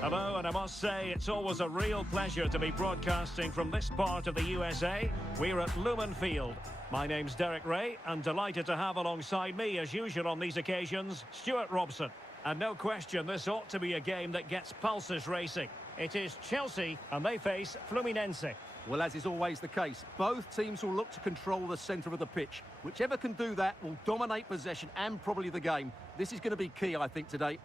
Hello, and I must say it's always a real pleasure to be broadcasting from this part of the USA. We're at Lumen Field. My name's Derek Ray, and delighted to have alongside me, as usual on these occasions, Stuart Robson. And no question, this ought to be a game that gets pulses racing. It is Chelsea, and they face Fluminense. Well, as is always the case, both teams will look to control the centre of the pitch. Whichever can do that will dominate possession and probably the game. This is going to be key, I think, today.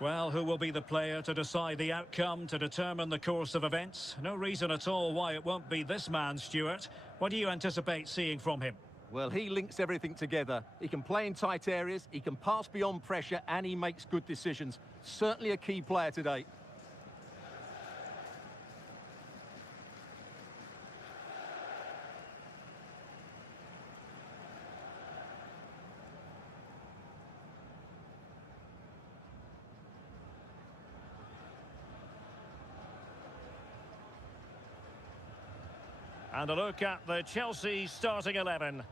Well, who will be the player to decide the outcome, to determine the course of events? No reason at all why it won't be this man, Stuart. What do you anticipate seeing from him? Well, he links everything together. He can play in tight areas, he can pass beyond pressure, and he makes good decisions. Certainly a key player today. And a look at the Chelsea starting 11.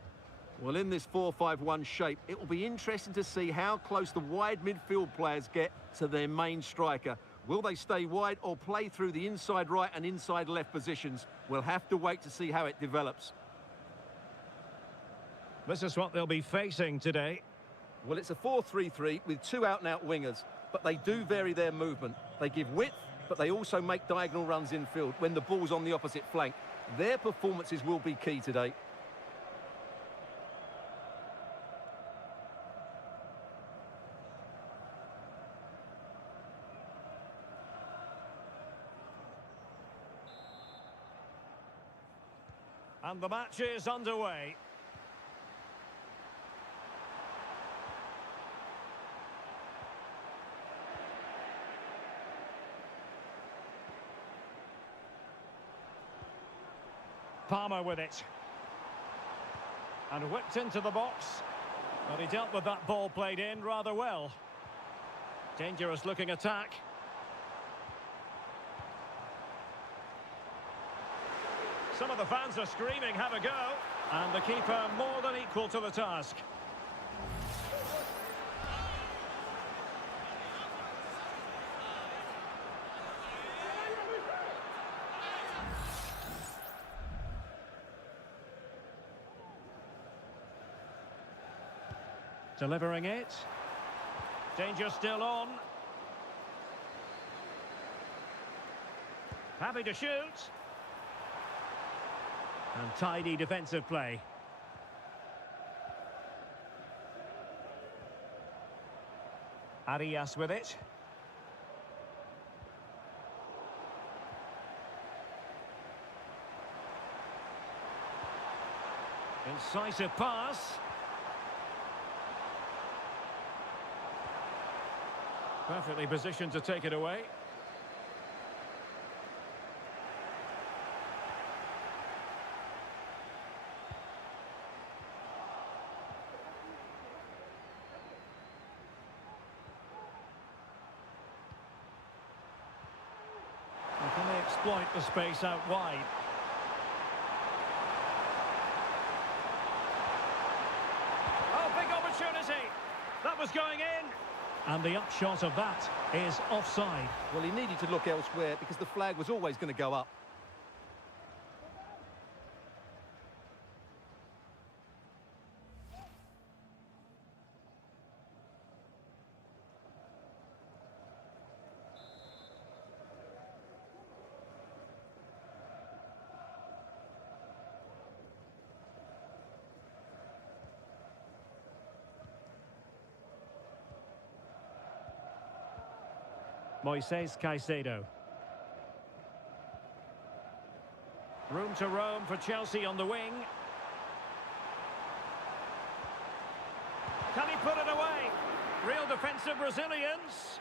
Well, in this 4-5-1 shape, it will be interesting to see how close the wide midfield players get to their main striker. Will they stay wide or play through the inside right and inside left positions? We'll have to wait to see how it develops. This is what they'll be facing today. Well, it's a 4-3-3 with two out-and-out wingers, but they do vary their movement. They give width, but they also make diagonal runs infield when the ball's on the opposite flank. Their performances will be key today. And the match is underway. Palmer with it. And whipped into the box. But he dealt with that ball played in rather well. Dangerous looking attack. Some of the fans are screaming, have a go. And the keeper more than equal to the task. Delivering it. Danger still on. Happy to shoot. And tidy defensive play. Arias with it. Incisive pass. Perfectly positioned to take it away. And can they exploit the space out wide? Oh, big opportunity! That was going in! And the upshot of that is offside. Well, he needed to look elsewhere because the flag was always going to go up. Moises Caicedo. Room to roam for Chelsea on the wing. Can he put it away? Real defensive resilience.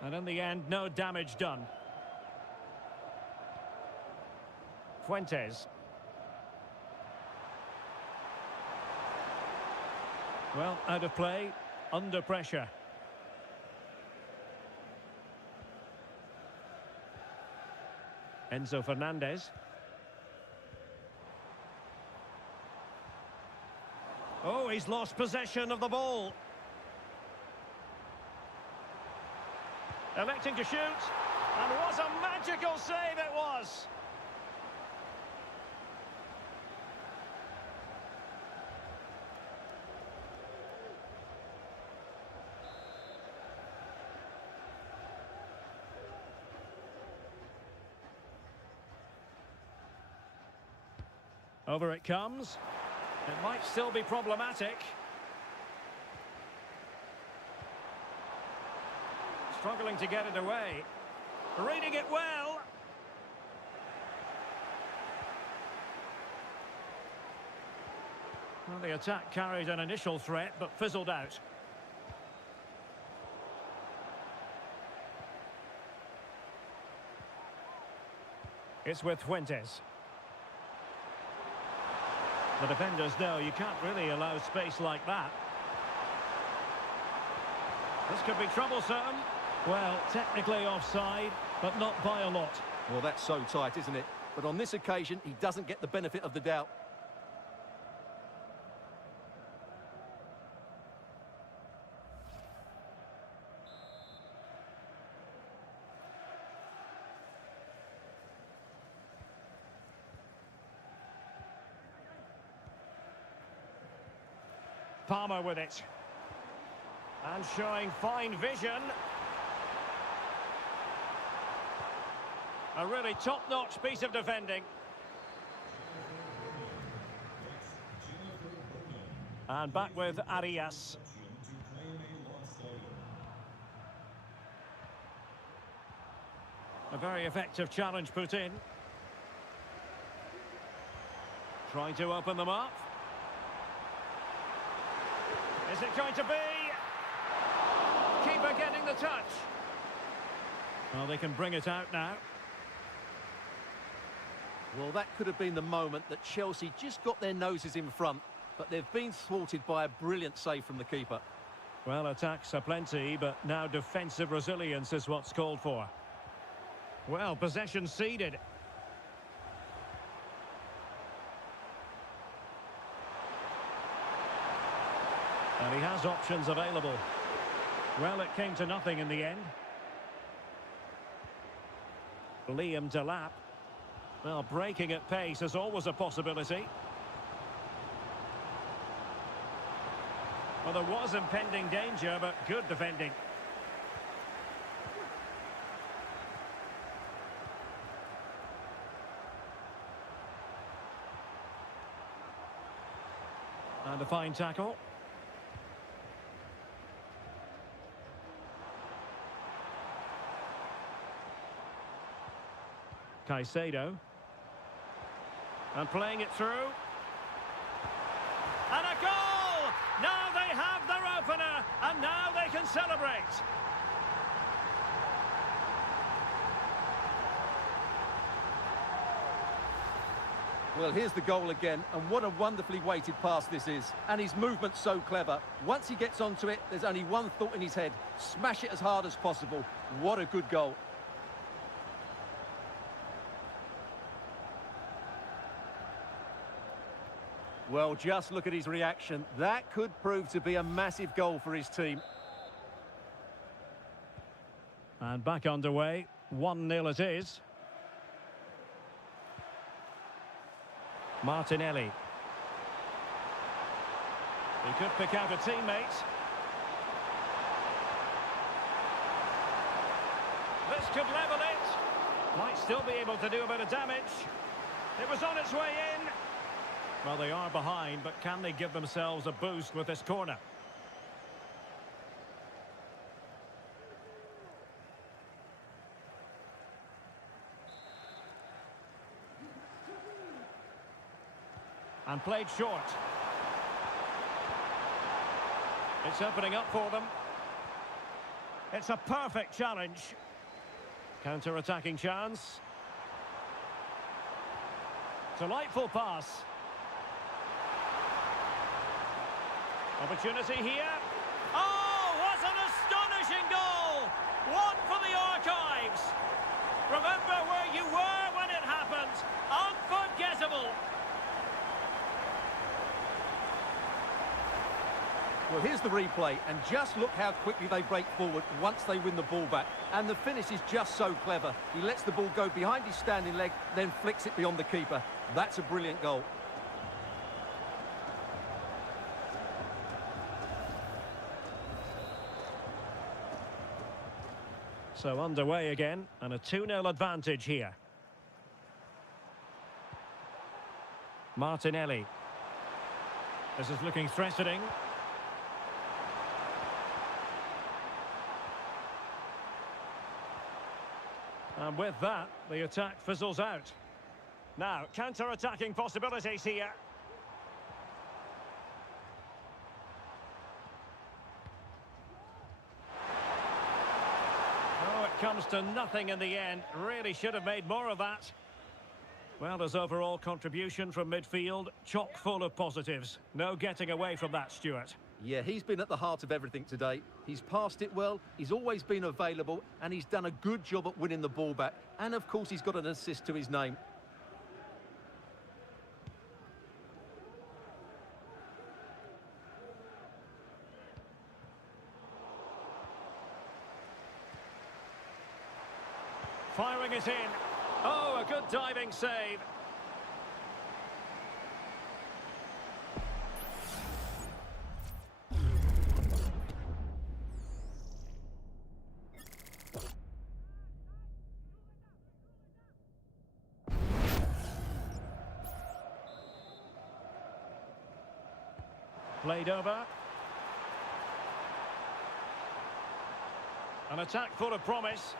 And in the end, no damage done. Fuentes. Well, out of play, under pressure. Enzo Fernandez. Oh, he's lost possession of the ball. Electing to shoot. And what a magical save it was. Over it comes. It might still be problematic. Struggling to get it away. Reading it well. Well, the attack carried an initial threat, but fizzled out. It's with Fuentes. The defenders know you can't really allow space like that. This could be troublesome. Well, technically offside, but not by a lot. Well, that's so tight, isn't it? But on this occasion, he doesn't get the benefit of the doubt. Palmer with it. And showing fine vision. A really top-notch piece of defending. And back with Arias. A very effective challenge put in. Trying to open them up. Is it going to be? Keeper getting the touch. Well, they can bring it out now. Well, that could have been the moment that Chelsea just got their noses in front, but they've been thwarted by a brilliant save from the keeper. Well, attacks are plenty, but now defensive resilience is what's called for. Well, possession ceded. And he has options available. Well, it came to nothing in the end. Liam Delap. Well, breaking at pace is always a possibility. Well, there was impending danger, but good defending. And a fine tackle. Caicedo. And playing it through. And a goal! Now they have their opener, and now they can celebrate. Well, here's the goal again, and what a wonderfully weighted pass this is. And his movement's so clever. Once he gets onto it, there's only one thought in his head. Smash it as hard as possible. What a good goal. Well, just look at his reaction. That could prove to be a massive goal for his team. And back underway. 1-0 it is. Martinelli. He could pick out a teammate. This could level it. Might still be able to do a bit of damage. It was on its way in. Well, they are behind, but can they give themselves a boost with this corner? And played short. It's opening up for them. It's a perfect challenge. Counter-attacking chance. Delightful pass. Opportunity here. Oh, what an astonishing goal! One for the archives. Remember where you were when it happened. Unforgettable. Well, here's the replay, and just look how quickly they break forward once they win the ball back. And the finish is just so clever. He lets the ball go behind his standing leg, then flicks it beyond the keeper. That's a brilliant goal. So underway again, and a 2-0 advantage here. Martinelli. This is looking threatening. And with that, the attack fizzles out. Now, counter-attacking possibilities here. Oh, it comes to nothing in the end. Really should have made more of that. Well, his overall contribution from midfield, chock full of positives. No getting away from that, Stuart. Yeah, he's been at the heart of everything today. He's passed it well, he's always been available, and he's done a good job at winning the ball back. And, of course, he's got an assist to his name. Firing it in. Oh, a good diving save. Played over. An attack full of promise.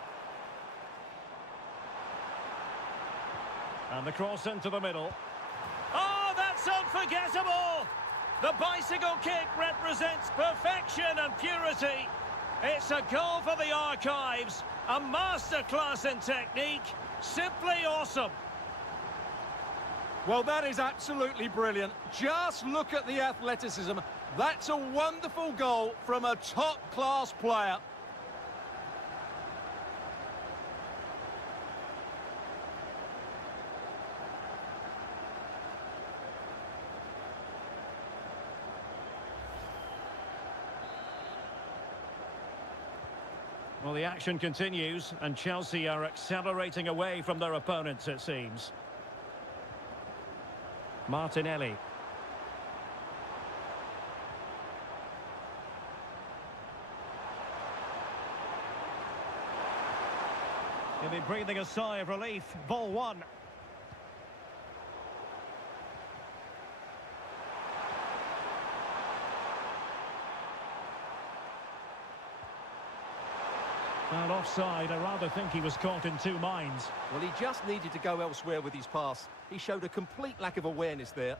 And the cross into the middle. Oh, that's unforgettable! The bicycle kick represents perfection and purity. It's a goal for the archives. A masterclass in technique. Simply awesome. Well, that is absolutely brilliant. Just look at the athleticism. That's a wonderful goal from a top-class player. Well, the action continues, and Chelsea are accelerating away from their opponents, it seems. Martinelli. He'll be breathing a sigh of relief. Ball one. Well, offside, I rather think he was caught in two minds. Well, he just needed to go elsewhere with his pass. He showed a complete lack of awareness there.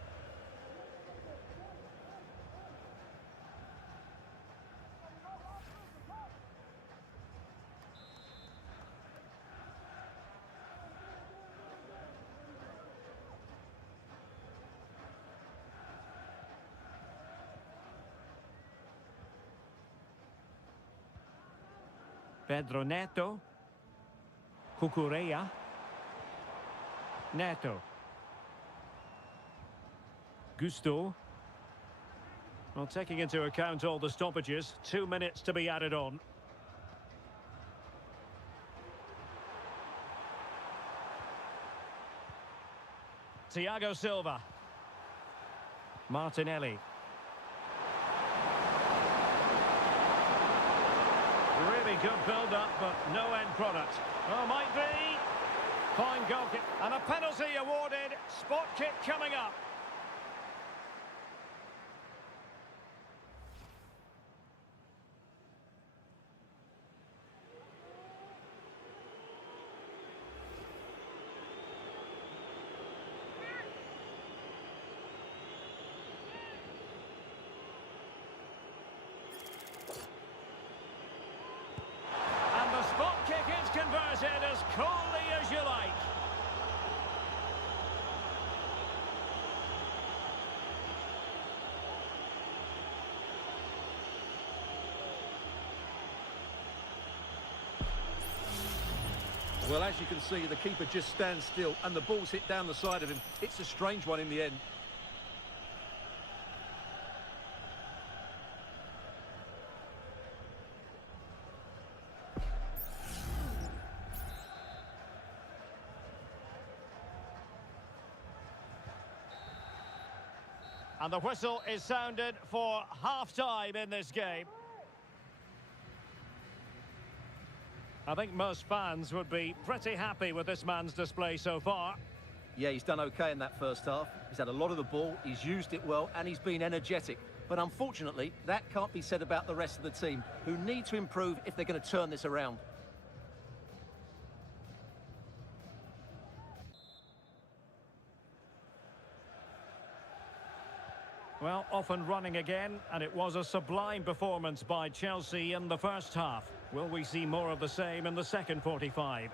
Pedro Neto. Cucurella. Neto. Gusto. Well, taking into account all the stoppages, 2 minutes to be added on. Thiago Silva. Martinelli. Really good build-up, but no end product. Oh, might be. Fine goal kick. And a penalty awarded. Spot kick coming up. Converted as coolly as you like. Well, as you can see, the keeper just stands still and the ball's hit down the side of him. It's a strange one in the end. And the whistle is sounded for half-time in this game. I think most fans would be pretty happy with this man's display so far. Yeah, he's done okay in that first half. He's had a lot of the ball, he's used it well, and he's been energetic. But unfortunately, that can't be said about the rest of the team, who need to improve if they're going to turn this around. Well, off and running again, and it was a sublime performance by Chelsea in the first half. Will we see more of the same in the second 45?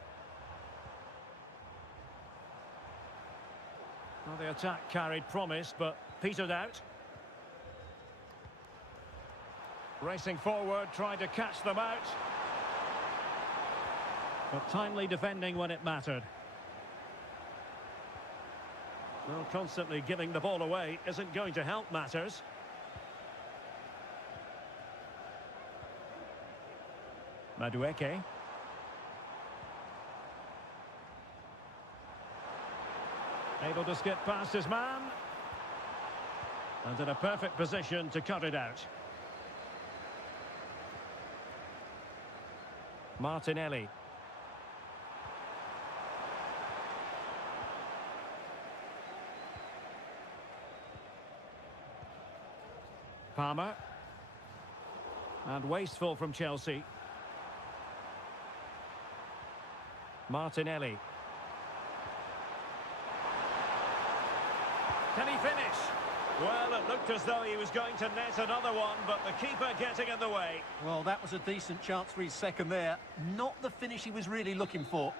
Well, the attack carried promise, but petered out. Racing forward, trying to catch them out. But timely defending when it mattered. Well, constantly giving the ball away isn't going to help matters. Madueke. Able to skip past his man. And in a perfect position to cut it out. Martinelli. Palmer. And wasteful from Chelsea. Martinelli. Can he finish? Well, it looked as though he was going to net another one, but the keeper getting in the way. Well, that was a decent chance for his second there. Not the finish he was really looking for.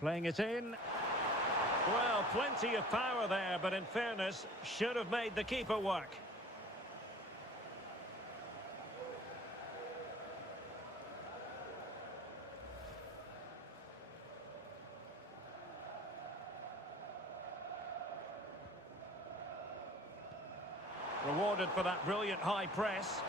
Playing it in. Well, plenty of power there, but in fairness, should have made the keeper work. Rewarded for that brilliant high press.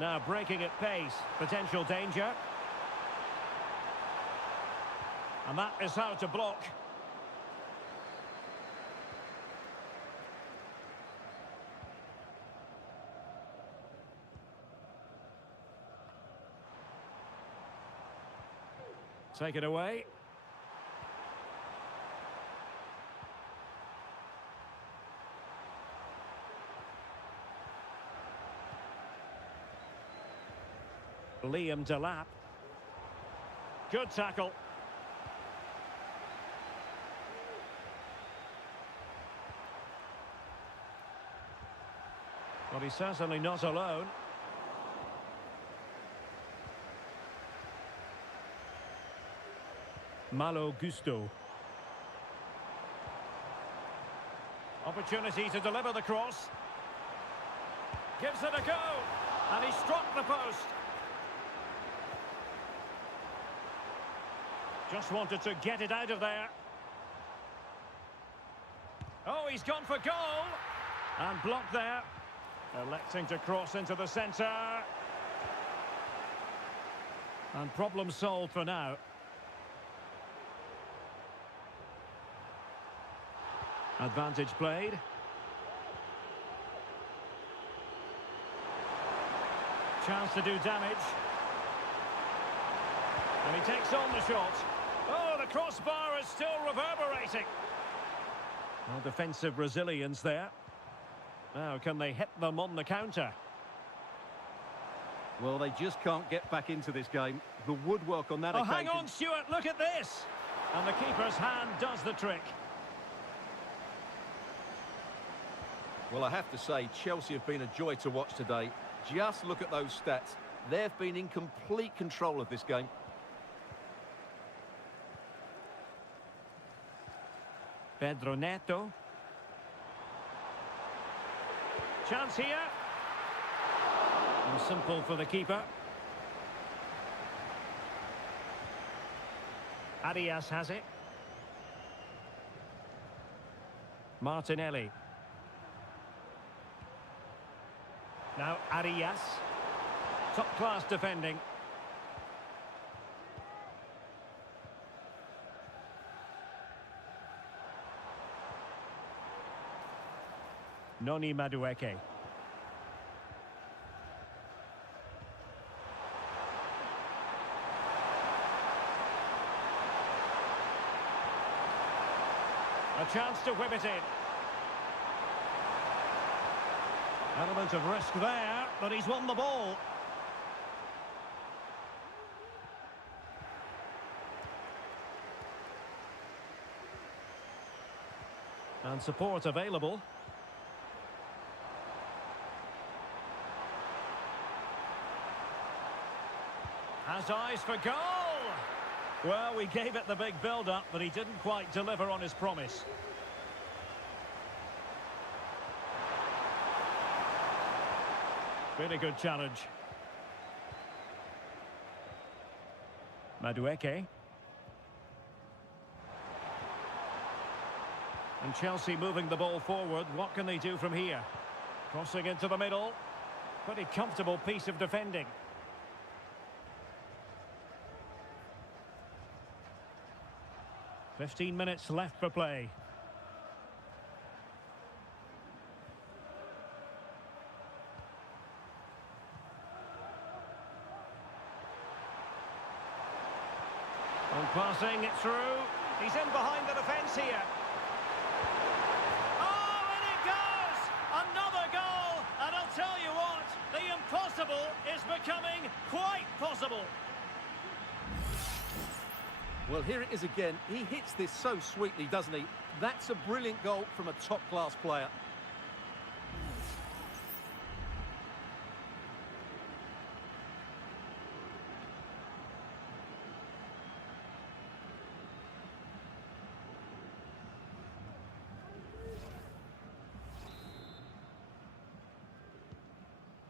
Now breaking at pace, potential danger. And that is how to block. Take it away. Liam Delap. Good tackle. Well, he's certainly not alone. Malo Gusto. Opportunity to deliver the cross. Gives it a go. And he struck the post. Just wanted to get it out of there. Oh, he's gone for goal. And blocked there. Electing to cross into the centre. And problem solved for now. Advantage played. Chance to do damage. And he takes on the shot. Oh, the crossbar is still reverberating. Well, defensive resilience there. Now, can they hit them on the counter? Well, they just can't get back into this game. The woodwork on that occasion... hang on, Stuart, look at this! And the keeper's hand does the trick. Well, I have to say, Chelsea have been a joy to watch today. Just look at those stats. They've been in complete control of this game. Pedro Neto. Chance here. And simple for the keeper. Arias has it. Martinelli. Now Arias. Top-class defending. Noni Madueke. A chance to whip it in. Element of risk there, but he's won the ball. And support available. Has eyes for goal! Well, we gave it the big build-up, but he didn't quite deliver on his promise. Really good challenge. Madueke. And Chelsea moving the ball forward. What can they do from here? Crossing into the middle. Pretty comfortable piece of defending. "15 minutes left for play. And passing it through. He's in behind the defence here. Oh, and it goes! Another goal! And I'll tell you what, the impossible is becoming quite possible. Well, here it is again. He hits this so sweetly, doesn't he? That's a brilliant goal from a top-class player.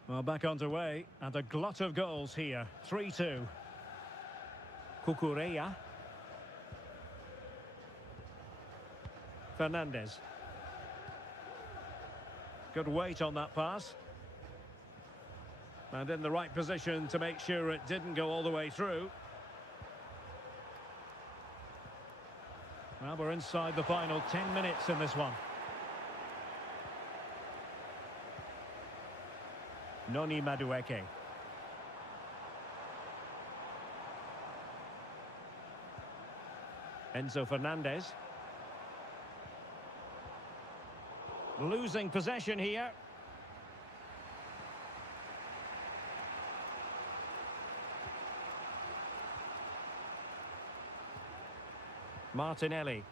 Well, back underway, and a glut of goals here. 3-2. Cucurella. Fernandez. Good weight on that pass. And in the right position to make sure it didn't go all the way through. Well, we're inside the final 10 minutes in this one. Noni Madueke. Enzo Fernandez. Losing possession here. Martinelli.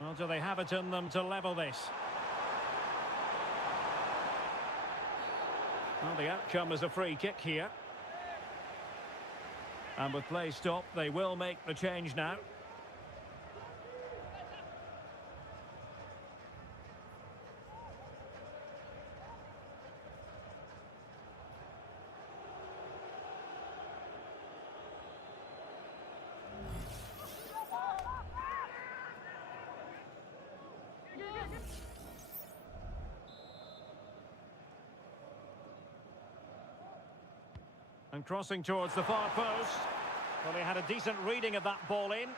Well, do they have it in them to level this? Well, the outcome is a free kick here. And with play stopped, they will make the change now. And crossing towards the far post. Well, he had a decent reading of that ball in.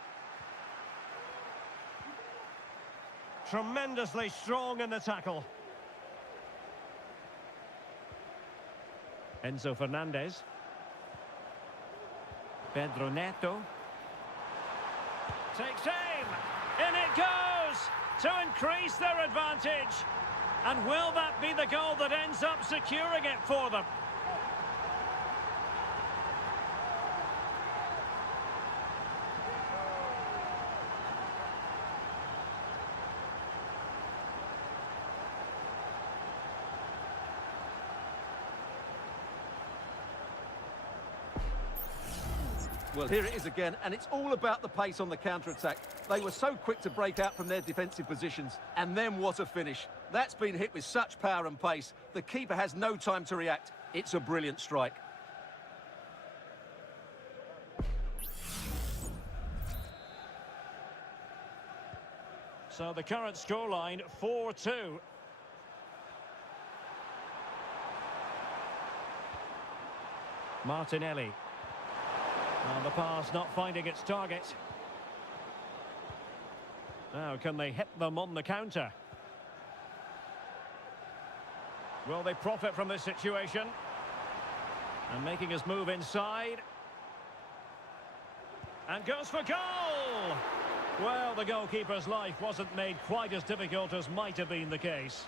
Tremendously strong in the tackle. Enzo Fernandez. Pedro Neto. Takes aim. In it goes to increase their advantage. And will that be the goal that ends up securing it for them? Well, here it is again, and it's all about the pace on the counter-attack. They were so quick to break out from their defensive positions, and then what a finish. That's been hit with such power and pace. The keeper has no time to react. It's a brilliant strike. So the current scoreline, 4-2. Martinelli. And the pass not finding its target. Now, can they hit them on the counter? Will they profit from this situation? And making his move inside. And goes for goal! Well, the goalkeeper's life wasn't made quite as difficult as might have been the case.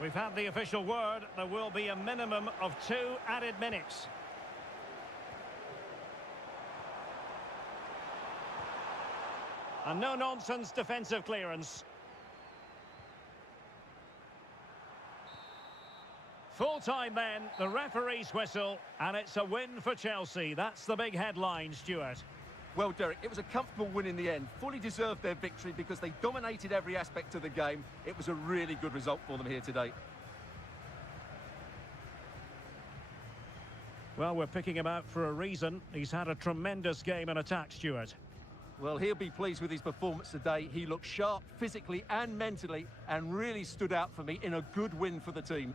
We've had the official word. There will be a minimum of 2 added minutes. And no-nonsense defensive clearance. Full-time then, the referee's whistle, and it's a win for Chelsea. That's the big headline, Stuart. Well, Derek, it was a comfortable win in the end. Fully deserved their victory because they dominated every aspect of the game. It was a really good result for them here today. Well, we're picking him out for a reason. He's had a tremendous game in attack, Stuart. Well, he'll be pleased with his performance today. He looked sharp physically and mentally and really stood out for me in a good win for the team.